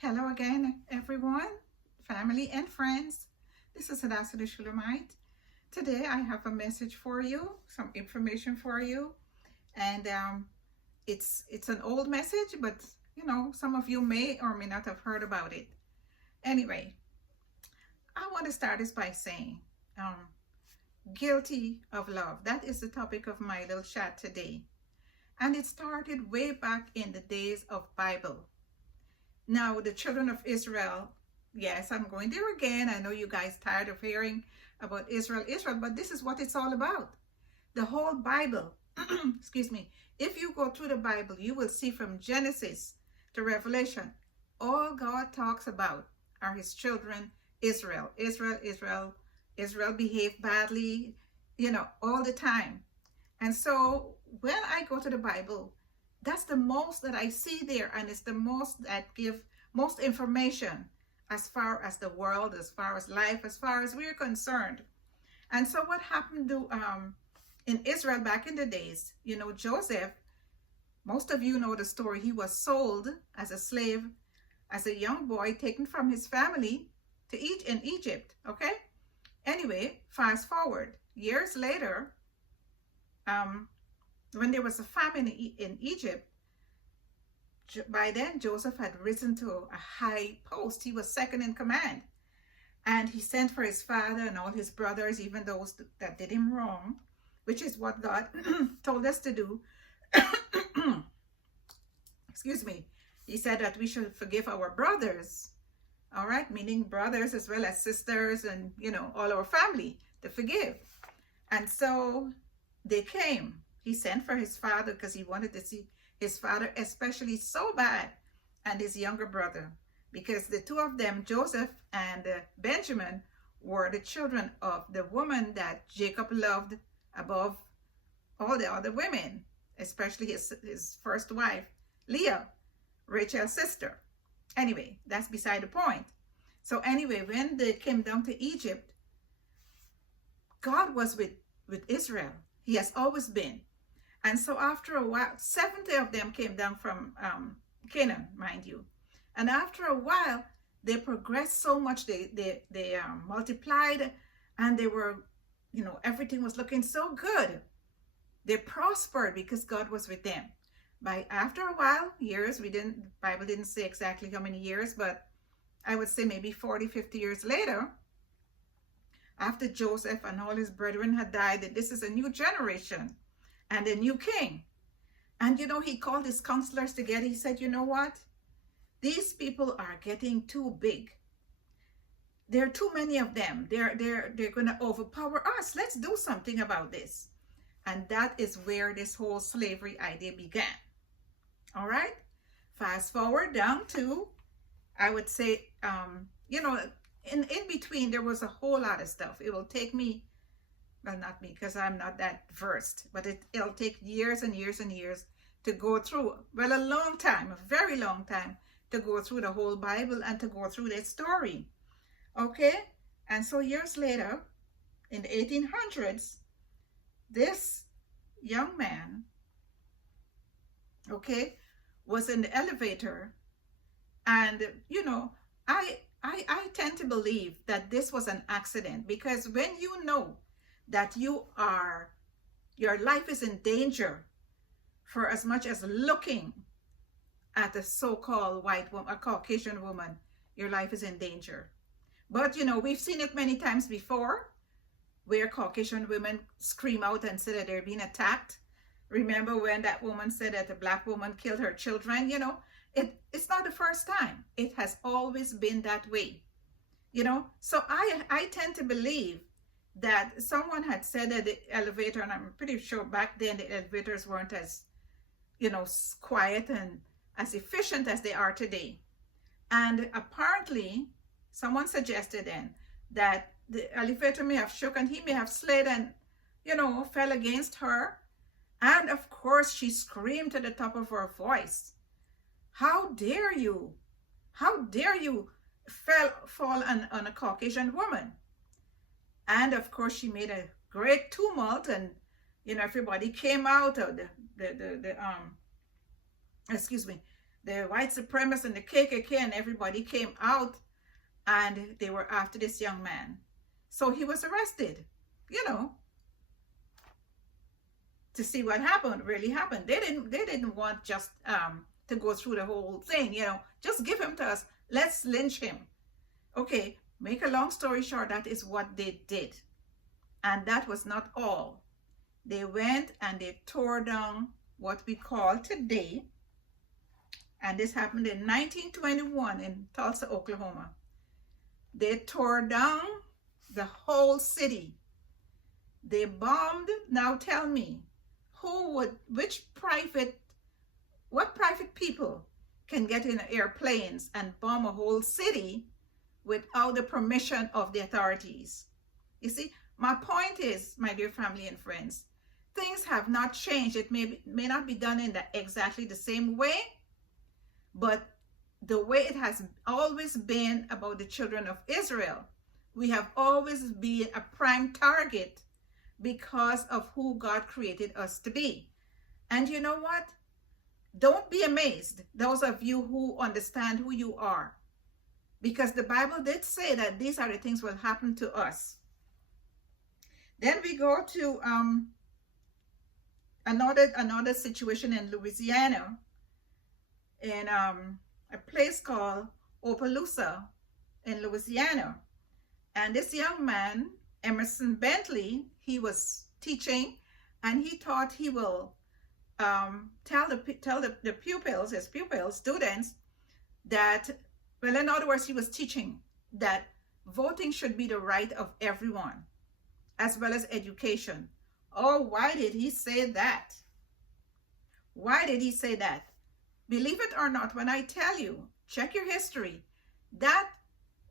Hello again, everyone, family and friends. This is Hadasha Shulamite. Today I have a message for you, some information for you, and it's an old message, but some of you may or may not have heard about it. Anyway, I want to start this by saying, guilty of love. That is the topic of my little chat today, and it started way back in the days of Bible. Now, the children of Israel, yes, I'm going there again. I know you guys tired of hearing about Israel, but this is what it's all about. The whole Bible, excuse me, if you go through the Bible, you will see from Genesis to Revelation, all God talks about are his children, Israel. Israel behaved badly, all the time. And so when I go to the Bible, that's the most that I see there, and it's the most that give most information as far as the world, as far as life, as far as we're concerned. And so what happened to in Israel back in the days, Joseph, most of you know the story. He was sold as a slave, as a young boy, taken from his family to eat in Egypt. Okay. Anyway, fast forward years later, when there was a famine in Egypt, by then Joseph had risen to a high post. He was second in command. And he sent for his father and all his brothers, even those that did him wrong, which is what God told us to do. Excuse me. He said that we should forgive our brothers. All right, meaning brothers as well as sisters and, all our family to forgive. And so they came. He sent for his father because he wanted to see his father especially so bad, and his younger brother, because the two of them, Joseph and Benjamin, were the children of the woman that Jacob loved above all the other women, especially his first wife, Leah, Rachel's sister. Anyway, that's beside the point. So anyway, when they came down to Egypt, God was with Israel. He has always been. And so after a while, 70 of them came down from Canaan, mind you. And after a while, they progressed so much, they multiplied, and they were, everything was looking so good. They prospered because God was with them. After a while, years, the Bible didn't say exactly how many years, but I would say maybe 40, 50 years later, after Joseph and all his brethren had died, that this is a new generation and a new king. And he called his counselors together. He said, you know what? These people are getting too big. There are too many of them. They're going to overpower us. Let's do something about this. And that is where this whole slavery idea began. All right. Fast forward down to, I would say, in between, there was a whole lot of stuff. It will take me, well, not me, because I'm not that versed, but it'll take years and years and years to go through, well, a long time, a very long time, to go through the whole Bible and to go through that story. Okay? And so years later, in the 1800s, this young man, okay, was in the elevator. And, I tend to believe that this was an accident, because when you know that your life is in danger for as much as looking at a so-called white woman, a Caucasian woman, your life is in danger. But, we've seen it many times before, where Caucasian women scream out and say that they're being attacked. Remember when that woman said that a black woman killed her children? It's not the first time. It has always been that way. So I tend to believe that someone had said that the elevator, and I'm pretty sure back then the elevators weren't as, quiet and as efficient as they are today. And apparently someone suggested then that the elevator may have shook and he may have slid and, fell against her. And of course she screamed to the top of her voice, "How dare you? How dare you fall on a Caucasian woman?" And of course she made a great tumult, and everybody came out of the the white supremacists and the KKK and everybody came out, and they were after this young man. So he was arrested, you know, to see what happened, really happened. They didn't want just to go through the whole thing, you know, just give him to us. Let's lynch him. Okay, make a long story short, that is what they did. And that was not all. They went and they tore down what we call today, and this happened in 1921 in Tulsa, Oklahoma. They tore down the whole city. They bombed. Now tell me, what private people can get in airplanes and bomb a whole city without the permission of the authorities? You see, my point is, my dear family and friends, things have not changed. It may not be done in exactly the same way, but the way it has always been about the children of Israel, we have always been a prime target because of who God created us to be. And you know what? Don't be amazed, those of you who understand who you are, because the Bible did say that these are the things will happen to us. Then we go to another situation in Louisiana, in a place called Opelousas in Louisiana. And this young man, Emerson Bentley, he was teaching, and he thought he will tell the pupils, his pupils, students, that, well, in other words, he was teaching that voting should be the right of everyone, as well as education. Oh, why did he say that? Why did he say that? Believe it or not, when I tell you, check your history, that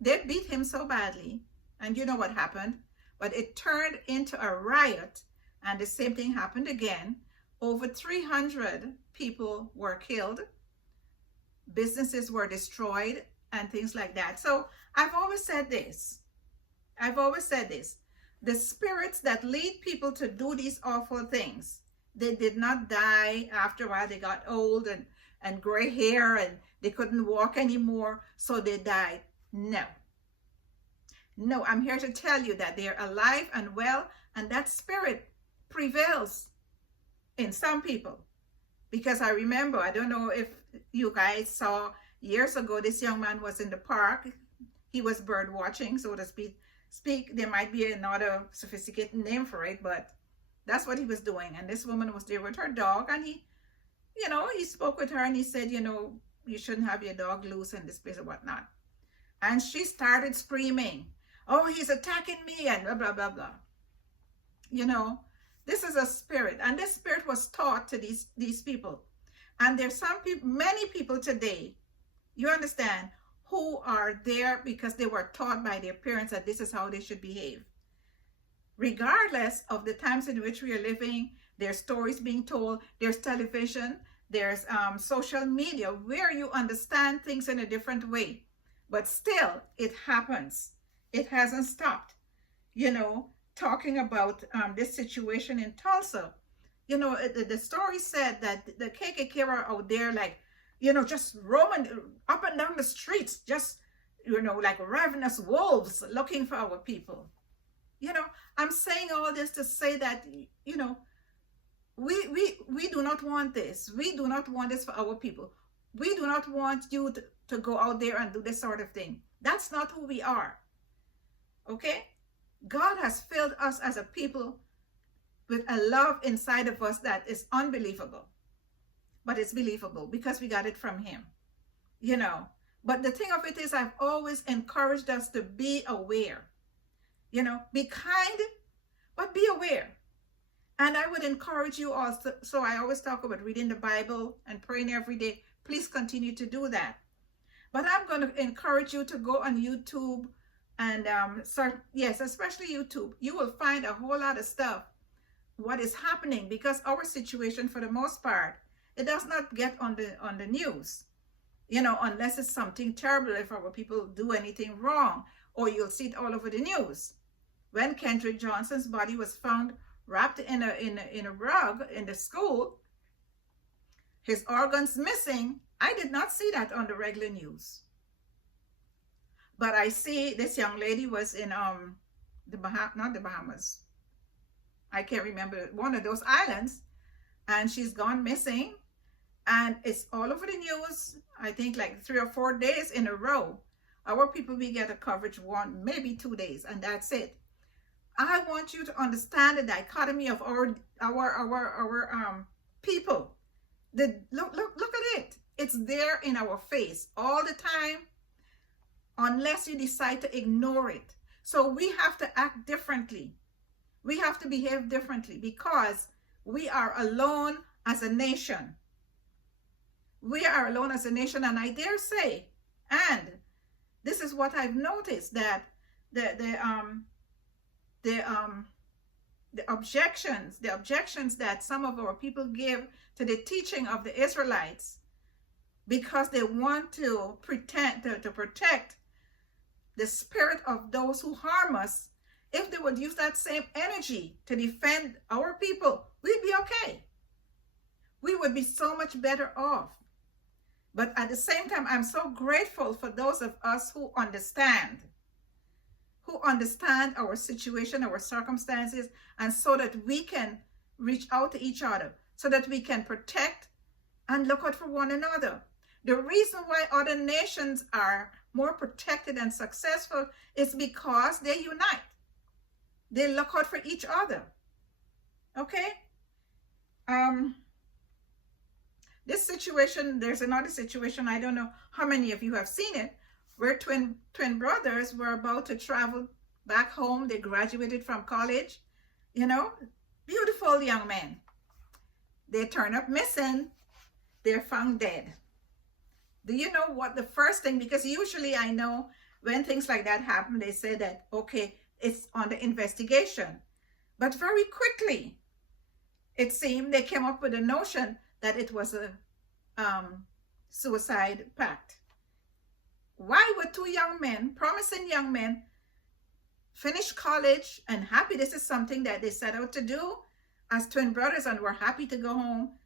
they beat him so badly, and you know what happened, but it turned into a riot, and the same thing happened again. Over 300 people were killed, businesses were destroyed, and things like that. So I've always said this. The spirits that lead people to do these awful things, they did not die after a while. They got old and gray hair, and they couldn't walk anymore, so they died. No, I'm here to tell you that they're alive and well, and that spirit prevails in some people. Because I remember, I don't know if you guys saw, years ago, this young man was in the park. He was bird watching, so to speak. There might be another sophisticated name for it, but that's what he was doing. And this woman was there with her dog, and he spoke with her, and he said, you shouldn't have your dog loose in this place or whatnot. And she started screaming, oh, he's attacking me, and blah, blah, blah, blah. This is a spirit, and this spirit was taught to these people. And there's many people today, you understand, who are there because they were taught by their parents that this is how they should behave. Regardless of the times in which we are living, there's stories being told, there's television, there's social media, where you understand things in a different way. But still, it happens. It hasn't stopped. Talking about this situation in Tulsa, the story said that the KKK were out there, like, just roaming up and down the streets, just, like ravenous wolves looking for our people. I'm saying all this to say that, we do not want this. We do not want this for our people. We do not want you to go out there and do this sort of thing. That's not who we are. Okay? God has filled us as a people with a love inside of us that is unbelievable. But it's believable because we got it from him. But the thing of it is, I've always encouraged us to be aware. Be kind, but be aware. And I would encourage you also, so I always talk about reading the Bible and praying every day. Please continue to do that. But I'm going to encourage you to go on YouTube and especially YouTube. You will find a whole lot of stuff, what is happening, because our situation, for the most part, it does not get on the news, unless it's something terrible, if our people do anything wrong, or you'll see it all over the news. When Kendrick Johnson's body was found wrapped in a rug in the school, his organs missing, I did not see that on the regular news. But I see this young lady was in not the Bahamas. I can't remember, one of those islands, and she's gone missing, and it's all over the news. I think like 3 or 4 days in a row. Our people, we get a coverage 1, maybe 2 days, and that's it. I want you to understand the dichotomy of our people. Look at it. It's there in our face all the time, unless you decide to ignore it. So we have to act differently. We have to behave differently because we are alone as a nation. We are alone as a nation, and I dare say, and this is what I've noticed, that the objections that some of our people give to the teaching of the Israelites, because they want to pretend to protect the spirit of those who harm us. If they would use that same energy to defend our people, we'd be okay. We would be so much better off. But at the same time, I'm so grateful for those of us who understand our situation, our circumstances, and so that we can reach out to each other, so that we can protect and look out for one another. The reason why other nations are more protected and successful is because they unite. They look out for each other. Okay? This situation, there's another situation, I don't know how many of you have seen it, where twin brothers were about to travel back home. They graduated from college, beautiful young men. They turn up missing. They're found dead. Do you know what the first thing, because usually I know when things like that happen, they say that, okay, it's under investigation. But very quickly, it seemed they came up with a notion that it was a suicide pact. Why would 2 young men, promising young men, finish college and happy this is something that they set out to do as twin brothers and were happy to go home?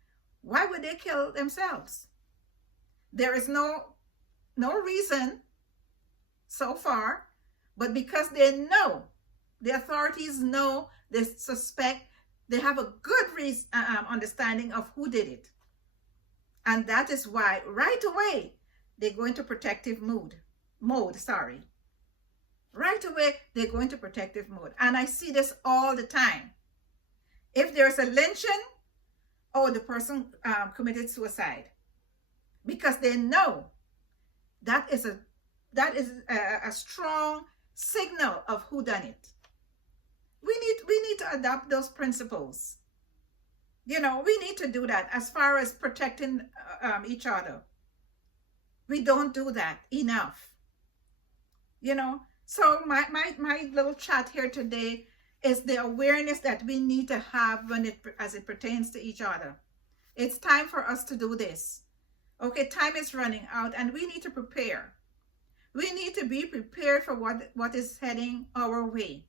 Why would they kill themselves? There is no reason so far, but because they know, the authorities know, they suspect, they have a good understanding of who did it. And that is why right away they go into protective mode. Right away they go into protective mode. And I see this all the time. If there's a lynching, the person committed suicide, because they know that is a strong signal of who done it. We need to adopt those principles. We need to do that as far as protecting each other. We don't do that enough. So my little chat here today is the awareness that we need to have as it pertains to each other. It's time for us to do this. Okay, time is running out, and we need to prepare. We need to be prepared for what is heading our way.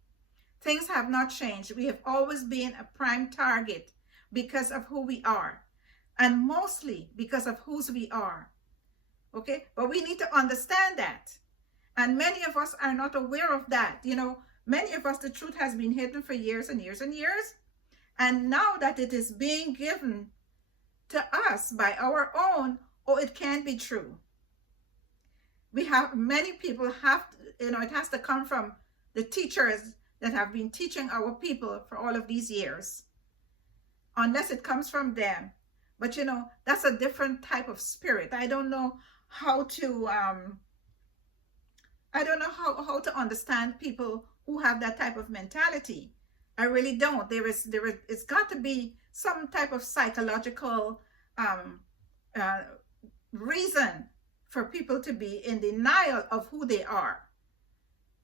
Things have not changed. We have always been a prime target because of who we are, and mostly because of whose we are. Okay, but we need to understand that, and many of us are not aware of that. Many of us, the truth has been hidden for years and years and years, and now that it is being given to us by our own, it can't be true. We have many people it has to come from the teachers that have been teaching our people for all of these years, unless it comes from them. But that's a different type of spirit. I don't know how to how to understand people who have that type of mentality. I really don't. It's got to be some type of psychological reason for people to be in denial of who they are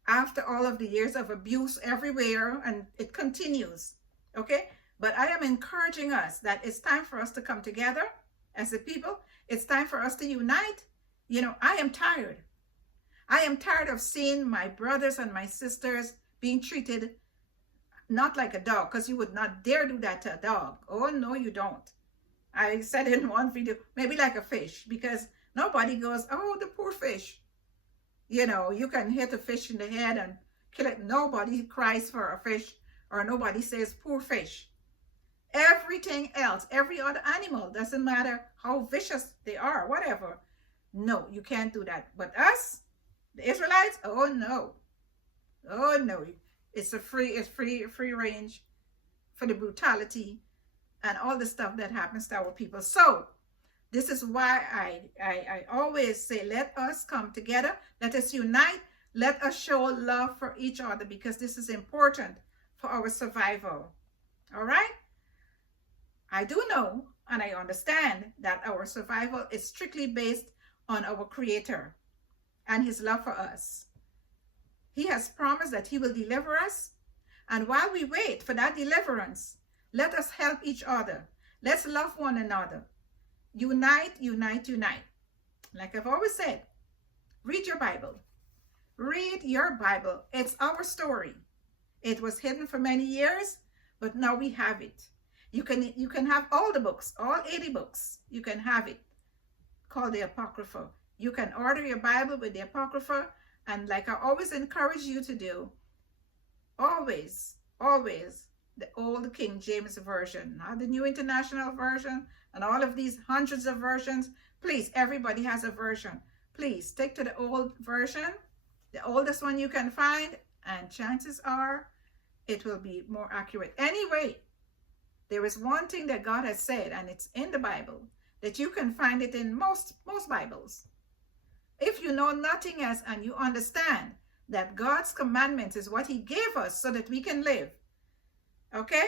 after all of the years of abuse everywhere, and it continues. Okay, but I am encouraging us that it's time for us to come together as a people. It's time for us to unite. I am tired. I am tired of seeing my brothers and my sisters being treated not like a dog, because you would not dare do that to a dog. Oh no, you don't. I said in one video, maybe like a fish, because nobody goes, oh, the poor fish. You know, you can hit a fish in the head and kill it. Nobody cries for a fish, or nobody says poor fish. Everything else, every other animal, doesn't matter how vicious they are, whatever. No, you can't do that. But us, the Israelites, oh no. Oh no. It's free range for the brutality and all the stuff that happens to our people. So this is why I always say, let us come together, let us unite, let us show love for each other, because this is important for our survival. All right? I do know and I understand that our survival is strictly based on our Creator and His love for us. He has promised that He will deliver us. And while we wait for that deliverance, let us help each other. Let's love one another. Unite, unite, unite. Like I've always said, read your Bible. Read your Bible. It's our story. It was hidden for many years, but now we have it. You can have all the books, all 80 books. You can have it, called the Apocrypha. You can order your Bible with the Apocrypha, and like I always encourage you to do, always the old King James Version, not the New International Version and all of these hundreds of versions. Please, everybody has a version. Please stick to the old version, the oldest one you can find, and chances are it will be more accurate. Anyway, there is one thing that God has said, and it's in the Bible, that you can find it in most Bibles. If you know nothing else and you understand that God's commandments is what He gave us so that we can live, okay,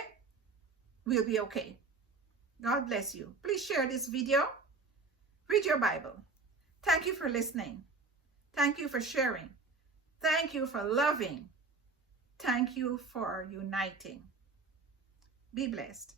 we'll be okay. God bless you. Please share this video. Read your Bible. Thank you for listening. Thank you for sharing. Thank you for loving. Thank you for uniting. Be blessed.